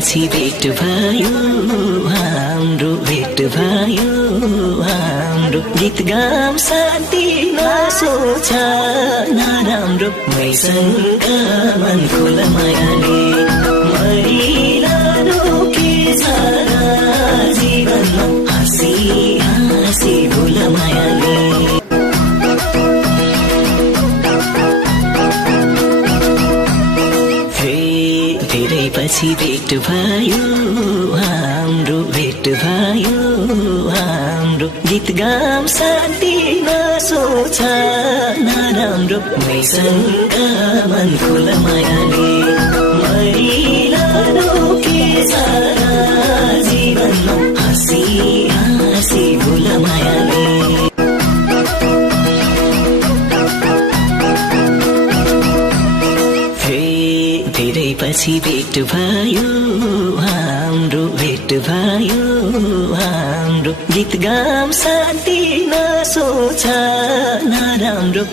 पछि भेट भयो हाम्रो भेट भयो हाम्रो गीत गाम शान्ति नसोच नराम्रो मैसँग मन खोला मायाले मैलानो के छ जीवनमा हाँसी हाँसी भुल मायाले पछि भेट भयो हाम्रो भेट भयो हाम्रो गीत गाम शान्ति नसोच नराम्रो मैसँग मन खोला मायाले मैलानो के छ जीवनमा हाँसी हाँसी भुल मायाले पछि भेट भयो हाम्रो भेट भयो हाम्रो गीत गाम शान्ति नसोच नराम्रो